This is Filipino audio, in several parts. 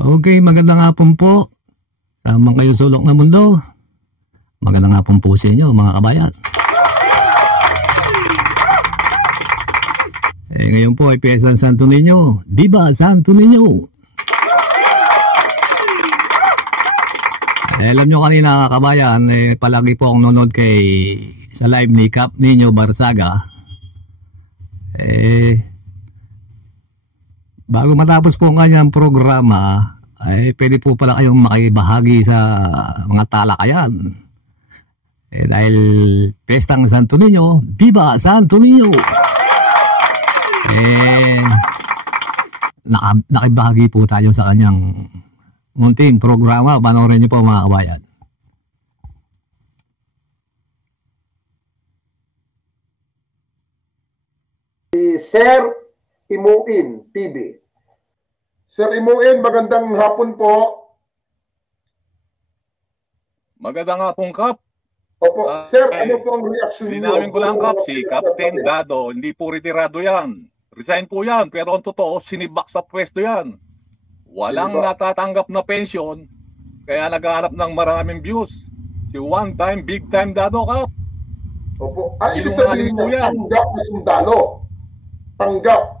Okay, magandang hapon po. Tamang kayo sulok na mundo. Magandang hapon po sa inyo, mga kabayan. Ngayon po ay Piesta Santo Niño. Viva Santo Niño! Alam nyo kanina, mga kabayan, palagi po akong nanonood sa live ni Kap Nino Barsaga. Bago matapos po ang kanyang programa, pwede po pala kayong makibahagi sa mga talakayan. Dahil Pestang Santo Niño, Viva Santo Niño! Nakibahagi po tayo sa kanyang munting programa. Panoorin niyo po, mga kabayan. Sir Imuin PB. Sir Imuin, magandang hapon po. Magandang hapon, Kap. Opo. Sir, ano po ang reaction niyo? Linawin ko lang, Kap, si Captain Dado, hindi po retirado yan. Resign po yan, pero ang totoo, sinibak sa pwesto yan. Walang natatanggap na pensyon, kaya naghahanap ng maraming views. Si one time, big time Dado, Kap. Opo. Ibig sabihin po yan, tanggap na sundalo. Tanggap.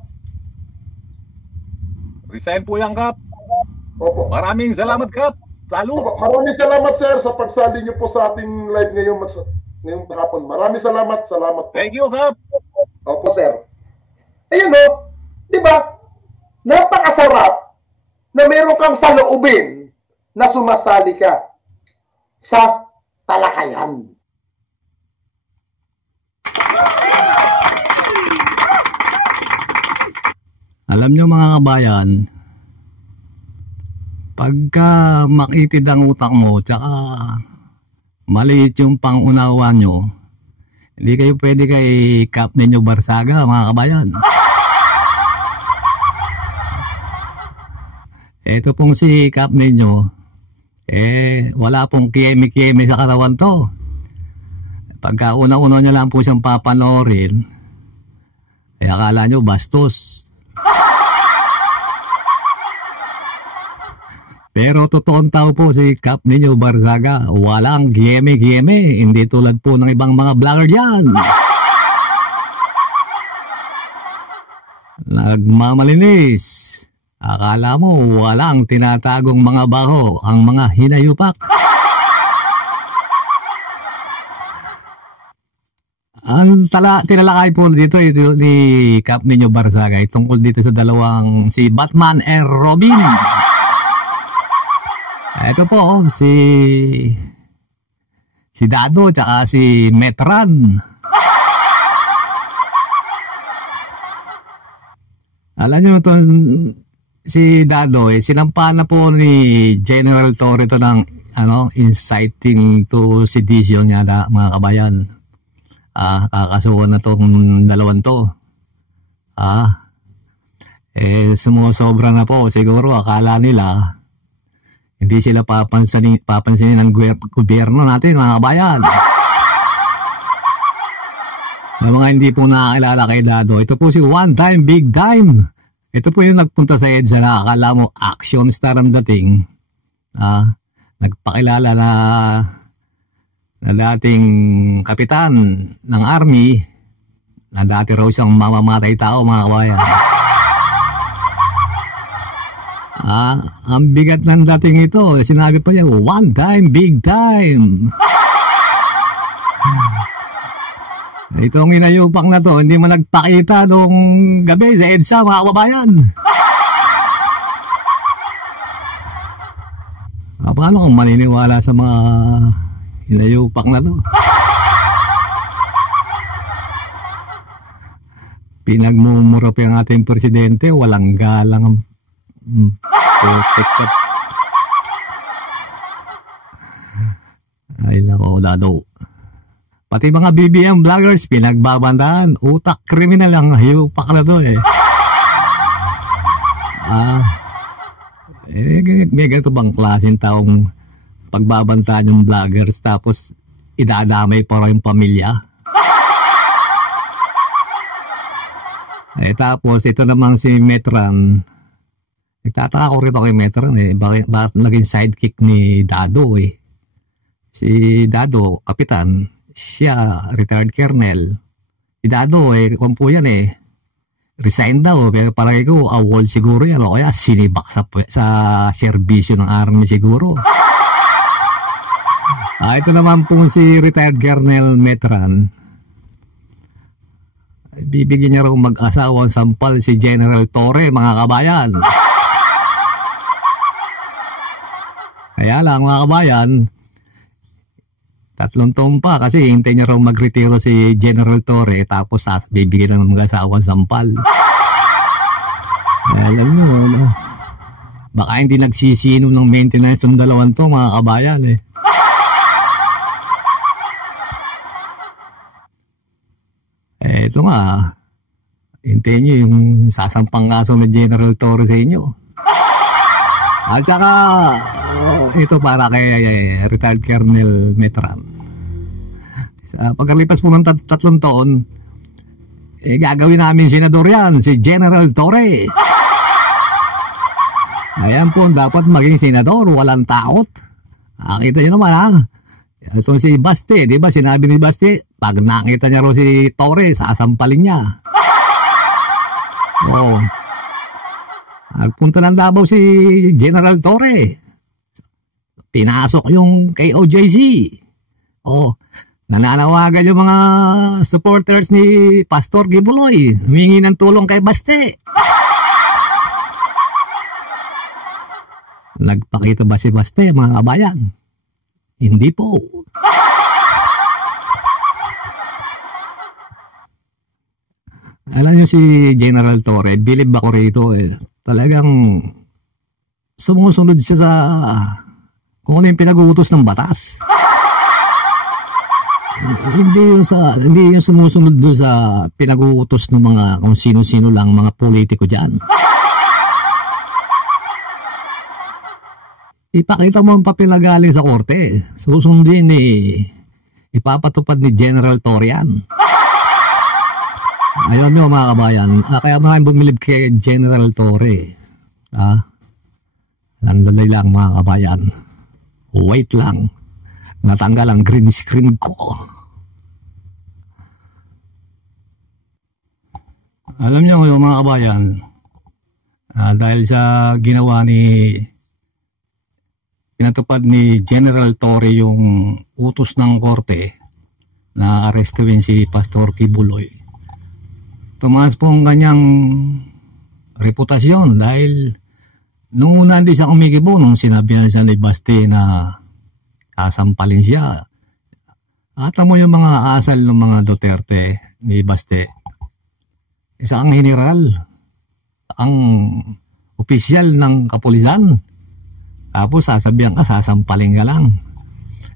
Resign po yan, Kap. Opo. Maraming salamat, Kap. Lalo. Opo. Maraming salamat, sir, sa pagsali niyo po sa ating live ngayong hapon. Maraming salamat. Salamat po. Thank you, Kap. Opo, sir. Ayun o, di ba? Napakasarap na meron kang saloobin na sumasali ka sa talakayan. Alam nyo, mga kabayan, pagka makitid ang utak mo tsaka maliit yung pangunawa nyo, hindi kayo pwede kay Kap Nino Barsaga, mga kabayan. Ito pong si Kap Nino, wala pong kiyemi-kiyemi sa katawan to. Pagka una-una nyo lang po siyang papanorin, akala nyo bastos. Pero totoong tao po si Kap Nino Barsaga, walang giyeme-giyeme, hindi tulad po ng ibang mga vlogger dyan. Nagmamalinis. Akala mo walang tinatagong mga baho ang mga hinayupak. Ang tinalakay po dito ni Kap Nino Barsaga tungkol dito sa dalawang si Batman and Robin. Ito po si Dado tsaka si Metran. Alam nyo ito, si Dado sinampa na po ni General Torre ito ng inciting to sedition yata, mga kabayan. Kakasuhan na itong dalawang to. Sumusobra na po. Siguro akala nila hindi sila papansinin ng gobyerno natin, mga kabayan. Na mga hindi po nakakilala kay Dado, ito po si One Time Big Time. Ito po yung nagpunta sa EDSA na akala mo action star ang dating. Nagpakilala na dating kapitan ng army, na dati raw siyang mamamatay tao, mga kabayan. Ang bigat ng dating ito. Sinabi pa niya, one time, big time. Itong inayupak na to, hindi mo nagpakita nung gabi sa EDSA, mga kababayan. Paano kung maniniwala sa mga inayupak na to? Pinagmumura pa ang ating presidente, walang galang. Ay nako, Dado. Pati mga BBM vloggers pinagbabantaan, utak kriminal ang hiupak na to may ganito bang klaseng taong pagbabantaan yung vloggers tapos idadamay pa rin yung pamilya? Tapos ito namang si Metran, Nagtataka ko rito kay Metran bakit naging sidekick ni Dado Si Dado, kapitan, siya retired colonel. Si Dado kung po yan resign daw, pero palagi ko awol siguro yan o kaya sinibak sa serbisyo ng army siguro. Ito naman po si retired colonel Metran. Bibigyan niya raw mag-asawang sampal si General Torre, mga kabayan. Kaya lang mga kabayan, 3 taon pa kasi hintay niya raw magretiro si General Torre tapos bibigyan lang ng mag-asawang sampal. Alam nyo, baka hindi nagsisinom ng maintenance ng 2 to mga kabayan Ito nga, hintayin nyo yung sasampang kaso ng General Torre sa inyo. At saka, ito para kay retired Colonel Metran. Sa pagkalipas po ng 3 taon, gagawin namin senador yan, si General Torre. Ayan po, dapat maging senador, walang takot. Kita nyo naman Ito si Baste, di ba sinabi ni Baste, pag nakita niya ro si Torre, sasampalin niya. Nagpunta ng Davao si General Torre. Pinasok yung kay OJC. Nananawagan yung mga supporters ni Pastor Kibuloy. Humingi ng tulong kay Baste. Nagpakita ba si Baste, mga kabayan? Hindi po. Alam niyo si General Torre, bilib ako rito Talagang sumusunod siya sa kung ano yung pinag-uutos ng batas. Hindi yung sumusunod doon sa pinag-uutos ng mga kung sino-sino lang mga politiko diyan. Ipakita mo ang papel na galing sa korte. Susundin ipapatupad ni General Torre yan. Ayaw nyo mga kabayan, kaya maraming bumilib kay General Torre. Nandali lang mga kabayan. Wait lang. Natanggal ang green screen ko. Alam nyo yung mga kabayan, dahil sa ginawa pinatupad ni General Torre yung utos ng korte na arestuin si Pastor Kibuloy. Tumaas po ang kanyang reputasyon dahil nung una hindi siya kumikibo nung sinabi siya ni Baste na kasampalin siya. At mo yung mga asal ng mga Duterte ni Baste. Isa ang general, ang opisyal ng kapulisan. Tapos sasabihan ka, sasampalin ka lang.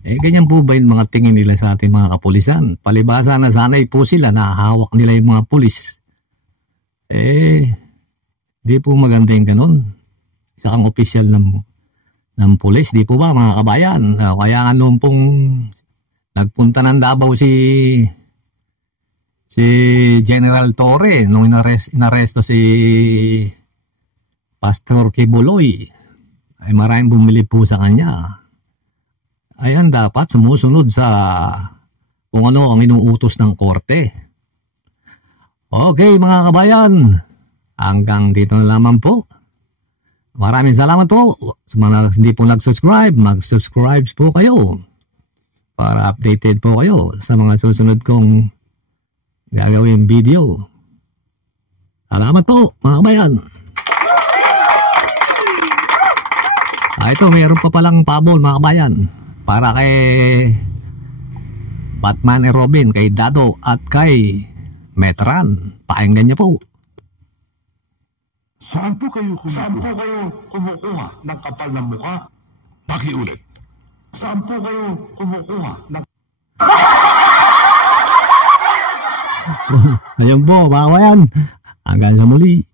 Ganyan po ba yung mga tingin nila sa ating mga kapulisan? Palibasa na sanay po sila, nahahawak nila yung mga pulis. Di po maganda yung ganun. Isa kang opisyal ng pulis, di po ba mga kabayan? Kaya nga noon pong nagpunta ng Davao si General Torre, nung inaresto si Pastor Kibuloy, maraming bumili po sa kanya. Ayan, dapat sumusunod sa kung ano ang inuutos ng korte. Okay mga kabayan, hanggang dito na lamang po. Maraming salamat po. Sa mga hindi po nag-subscribe, mag-subscribe po kayo para updated po kayo sa mga susunod kong gagawin video. Salamat po mga kabayan. Ito, mayroon pa palang pabol mga kabayan para kay Batman and Robin, kay Dado at kay Metran. Pakinggan niyo po. Saan po kayo kumukuha ng kapal ng mukha? Pakiulit. Saan po kayo kumukuha ng... Ayun po mga kabayan, hanggang sa muli.